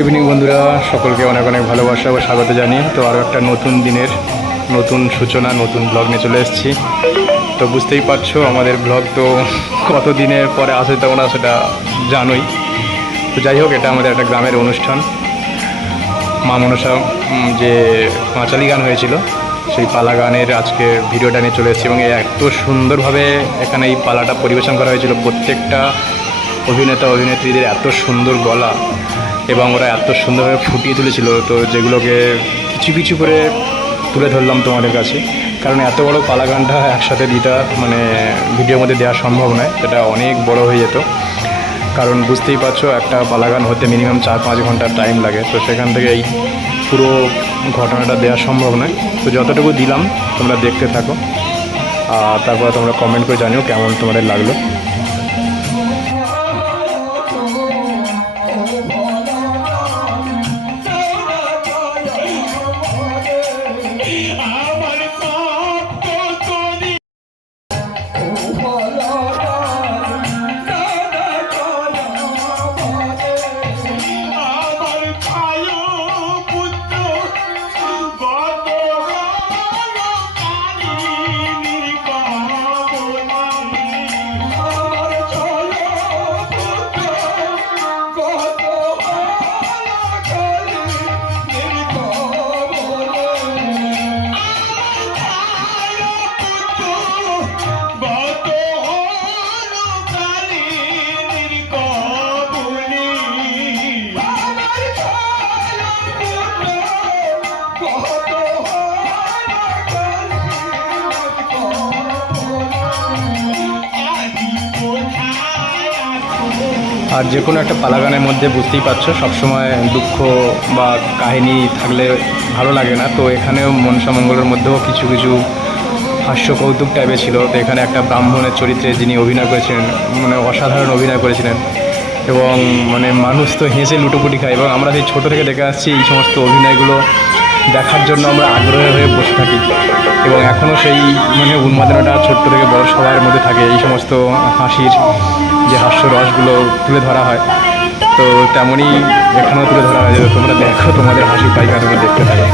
Evening বন্ধুরা, সকলকে অনেক অনেক ভালোবাসা ও স্বাগত জানিয়ে তো আরও একটা নতুন দিনের নতুন সূচনা, নতুন ব্লগ নিয়ে চলে এসেছি। তো বুঝতেই পারছো আমাদের ব্লগ তো কত দিনের পরে আসে তোমরা সেটা জানোই। তো যাই হোক, এটা আমাদের একটা গ্রামের অনুষ্ঠান, মা মনসা যে পাঁচালি গান হয়েছিল সেই পালা গানের আজকে ভিডিওটা নিয়ে চলে এসেছি। এবং এত সুন্দরভাবে এখানে এই পালাটা পরিবেশন করা হয়েছিল। প্রত্যেকটা অভিনেতা অভিনেত্রীদের এত সুন্দর গলা এবং ওরা এত সুন্দরভাবে ফুটিয়ে তুলেছিল, তো যেগুলোকে কিছু কিছু করে তুলে ধরলাম তোমাদের কাছে। কারণ এত বড় পালা গানটা একসাথে দিতে মানে ভিডিওর মধ্যে দেওয়া সম্ভব নয়, সেটা অনেক বড় হয়ে যেত। কারণ বুঝতেই পারছো একটা পালা গান হতে মিনিমাম 4-5 ঘন্টা টাইম লাগে। তো সেখান থেকে এই পুরো ঘটনাটা দেওয়া সম্ভব নয়। তো যতটুকু দিলাম তোমরা দেখতে থাকো, আর তারপরে তোমরা কমেন্ট করে জানিও কেমন তোমাদের লাগলো। আর যে কোনো একটা পালা গানের মধ্যে বুঝতেই পারছো সবসময় দুঃখ বা কাহিনী থাকলে ভালো লাগে না। তো এখানেও মনসা মঙ্গলের মধ্যেও কিছু কিছু হাস্য কৌতুক টাইপের ছিল। তো এখানে একটা ব্রাহ্মণের চরিত্রে যিনি অভিনয় করেছিলেন, মানে অসাধারণ অভিনয় করেছিলেন এবং মানে মানুষ তো হেসে লুটোপুটি খায়। এবং আমরা সেই ছোটো থেকে দেখে আসছি এই সমস্ত অভিনয়গুলো দেখার জন্য আমরা আগ্রহী হয়ে বসে থাকি এবং এখনও সেই মানে উন্মাদনাটা ছোট্ট থেকে বড় সবার মধ্যে থাকে। এই সমস্ত হাসির যে হাস্য রসগুলো তুলে ধরা হয়, তো তেমনই এখানেও তুলে ধরা হয়। তোমরা দেখো, তোমাদের হাসি পাইকা তুমি দেখতে থাকো।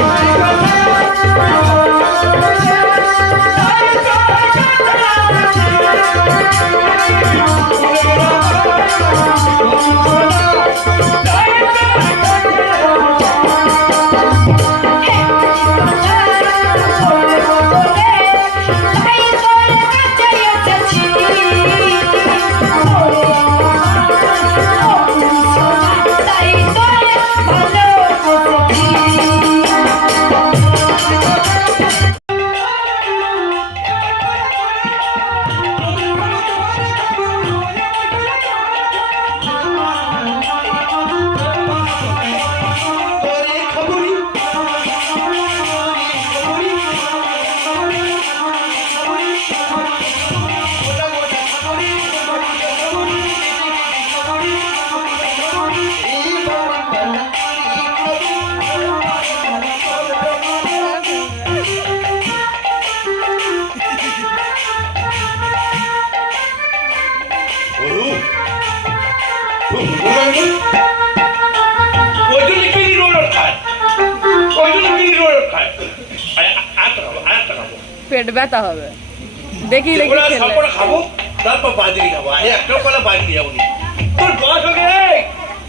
পেট ব্যথা হবে দেখি দেখি খাবো, তারপর বাজি খাবো। একটাও কলা বাজি যাবো। তোর বয়স হয়ে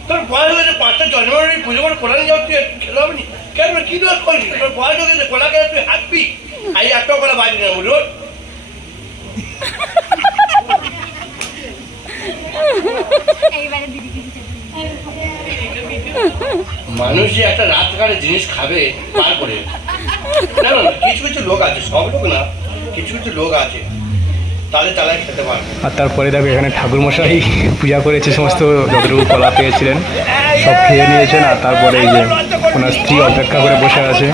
তোর বয়স হয়েছে 5টা জানুয়ারি পুজো করে কোলা নিয়ে যাও, তুই খেলা হবে নি কেন? কি দোষ করবি? তোর বয়স হয়ে গেছে, কোলা খেলে তুই হাঁটবি। একটাও কলা বাজি যাবো। রোজ মানুষ যে একটা রাতকালের জিনিস খাবে পার করে, না না, কিছু কিছু লোক আছে, সব লোক না, কিছু কিছু লোক আছে তাহলে চালাই খেতে পারবে। আর তারপরে দেখো এখানে ঠাকুরমশাই পূজা করেছে, সমস্ত যতটুকু কলা পেয়েছিলেন সব খেয়ে নিয়েছেন। আর তারপরে এই যে ওনার স্ত্রী অপেক্ষা করে বসে আছে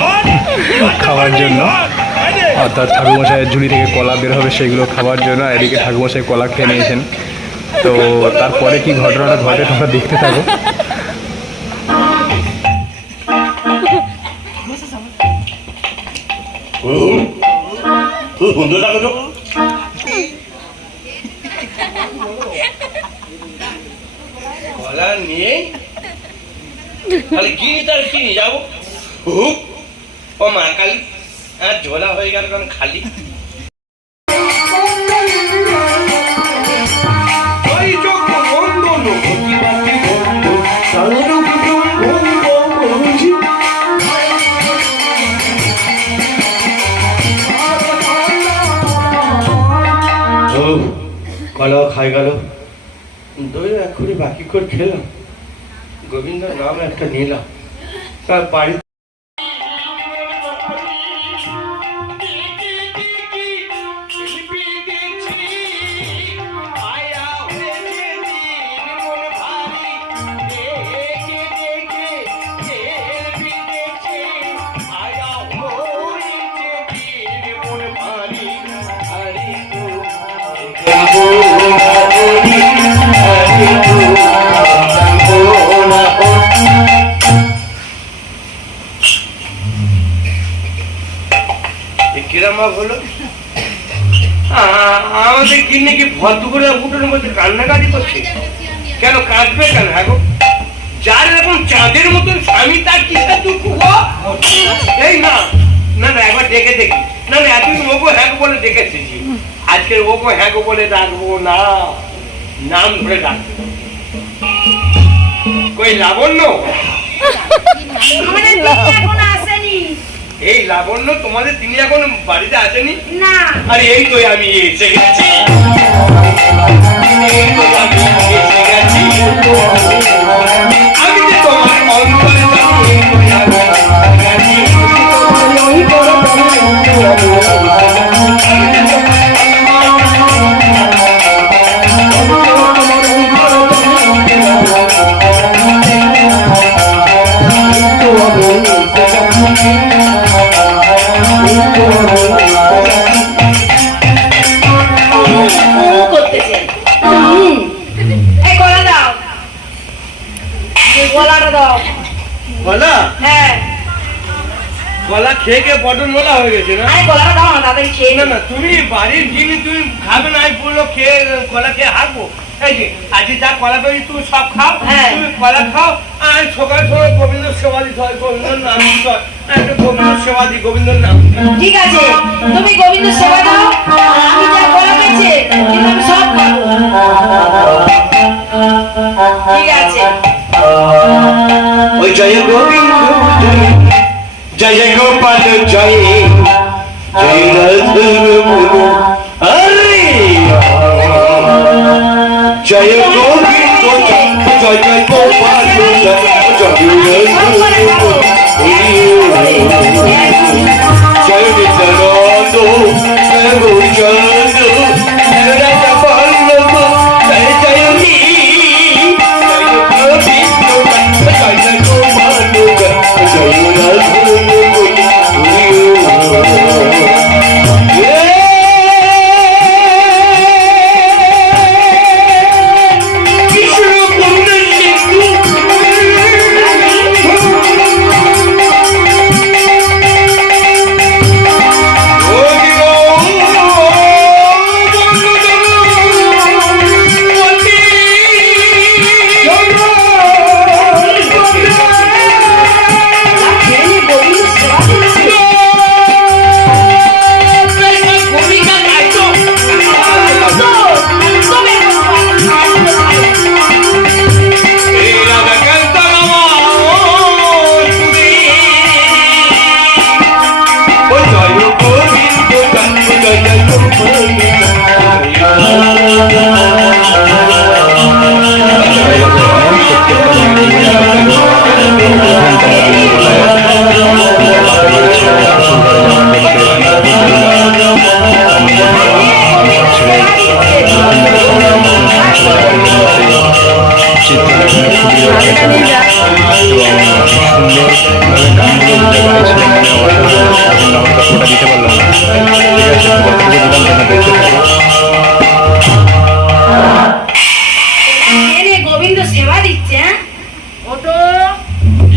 খাওয়ার জন্য, অর্থাৎ ঠাকুরমশাইয়ের ঝুলি থেকে কলা বের হবে সেগুলো খাওয়ার জন্য। এদিকে ঠাকুরমশাই কলা খেয়ে নিয়েছেন। তো তারপরে কি ঘটনাটা ঘটে তোমরা দেখতে থাকো। সুন্দর লাগে তো। কলা নিয়ে খালি কিনি তার কিনি যাবো হুপ ও মা কালী আর ঝোলা হয়ে গেল কারণ খালি কলাও খাই গেল দই এক করে বাকি করে খেলাম গোবিন্দ নাম একটা নিলাম তার বাড়ি কিরামা হলো আমাদের কিনে কি ভদ্র করে উঠোনের মধ্যে কান্নাকাটি করছে কেন কাঁদবে কেন হ্যাঁ গো যার এরকম চাঁদের মতন স্বামী তার কিসের দুঃখ গো এই না না না একবার দেখে দেখি না না এতদিন ওগো হ্যাগো বলে দেখেছি আজকের ওগো হ্যাগো বলে ডাকবো না নাম ধরে ডাকবো কই লাবণ্য এই লাবণ্য তোমাদের তিনি এখন বাড়িতে আসেনি না আরে এই তো আমি এসে গেছি আমি যে তোমার অন্তরে গলা হ্যাঁ গলা খেয়ে খেয়ে বটন গলা হয়ে গেছে না গলাটা দাও না তাড়াতাড়ি খেয়ে না না তুমি বাড়ির জিনিস তুমি খাবে না আমি বললো খেয়ে কলা খেয়ে হাঁকবো এই যে আজকে যা কলা পেয়েছি তুমি সব খাও তুমি কলা খাও আর সকাল সকাল গোবিন্দ সেবা দিতে হয় গোবিন্দর নাম দিতে হয় একটা গোবিন্দ সেবা দিই গোবিন্দর নাম ঠিক আছে তুমি গোবিন্দ সেবা দাও আমি যা কলা পেয়েছি কিন্তু আমি সব খাবো ঠিক আছে ওই জয় গোবিন্দ জয় জয় গোপাল জয় জয় জয় গোবিন্দ জয় জয় গোপাল জয় নিত্যানন্দ জয়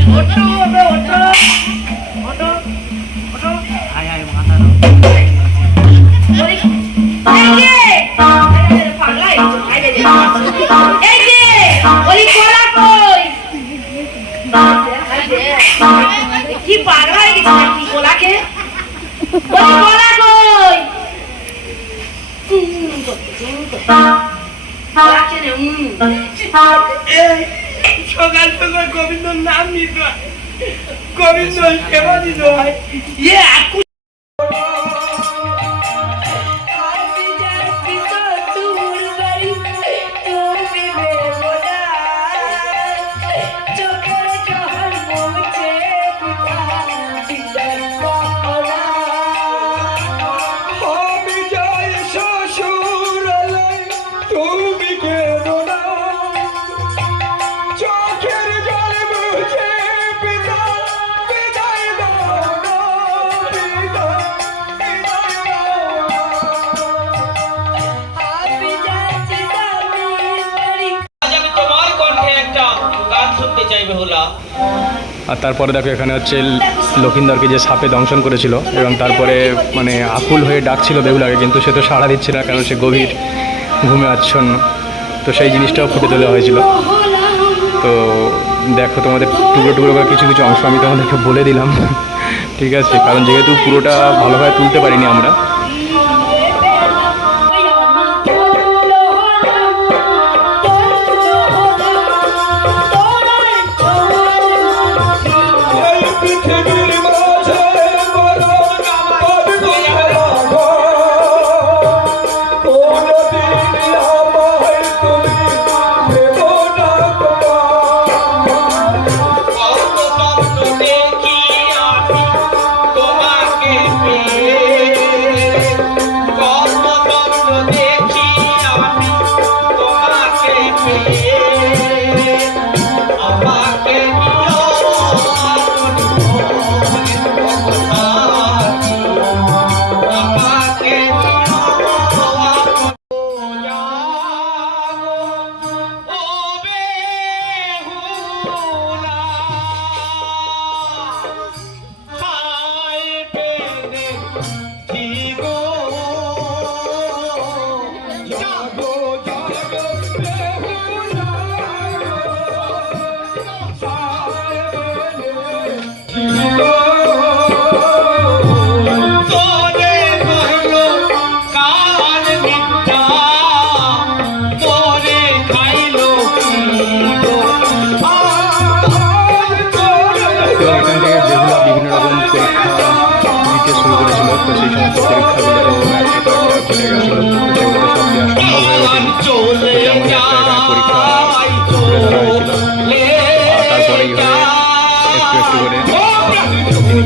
গৌরচন্দ্র এই যে ওই কোলা কই কি পাগলা হয়ে গেছে নাকি গোলাকে? বলি গোলা কই? গোলাকে রে, সকাল সকাল গোবিন্দর নাম নিতে হয়, গোবিন্দ সেবা দিতে হয়। আজ আমি তোমার কণ্ঠে একটা গান শুনতে চাই বেহুলা। আর তারপরে দেখো এখানে হচ্ছে লক্ষিন্দরকে যে সাপে দংশন করেছিল এবং তারপরে মানে আকুল হয়ে ডাকছিল বেহুলাকে, কিন্তু সে তো সাড়া দিচ্ছিল না, কারণ সে গভীর ঘুমে আচ্ছন্ন। তো সেই জিনিসটাও ফুটে তোলা হয়েছিল। তো দেখো তোমাদের টুকরো টুকরো করে কিছু কিছু অংশ আমি তোমাদেরকে বলে দিলাম, ঠিক আছে, কারণ যেহেতু পুরোটা ভালোভাবে তুলতে পারিনি আমরা।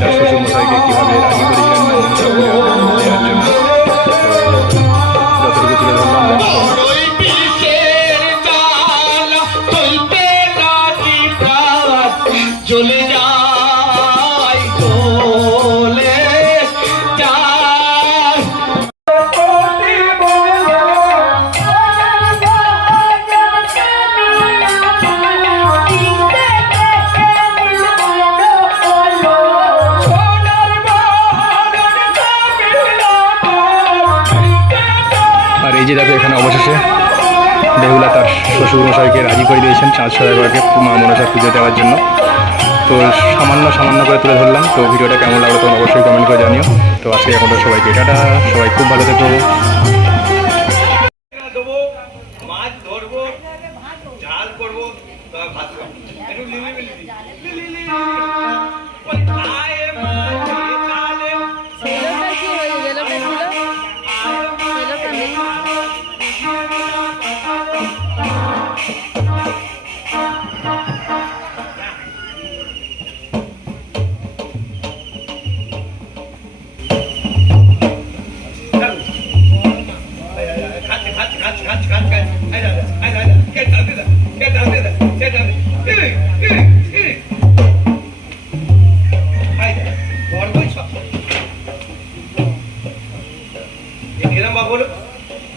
তার শ্বশুরমশাইকে কীভাবে রাজি করেছিলেন মনসা পূজা দেওয়ার জন্য, যতটুকু তুলে ধরলাম দেখো। চলে যায় চলে যায়। আর এই যে দেখো এখানে অবশেষে বেহুলা তার শ্বশুরমশাইকে রাজি করে দিয়েছেন 411কে মা মনসা পুজো দেওয়ার জন্য। তো সামান্য করে তুলে ধরলাম। তো ভিডিওটা কেমন লাগলো তোমরা অবশ্যই কমেন্ট করে জানিও। তো আজকে এখন তো সবাইকে টাটা, সবাই খুব ভালো থেকো। দেবো, মাছ ধরবো, ঝাল করবো, ভাত খাবো। একটু লিলি লিলি লিলি ছেলেটা কি হয়ে গেল? ছেলেটা নেই।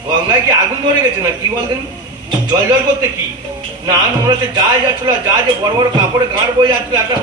গঙ্গায় কি আগুন ধরে গেছে না কি বলতেন? জল জল করতে কি না মনে হচ্ছে যা যাচ্ছিল, যা যে বড় বড় কাপড়ে গাঁড় বয়ে যাচ্ছিল একটা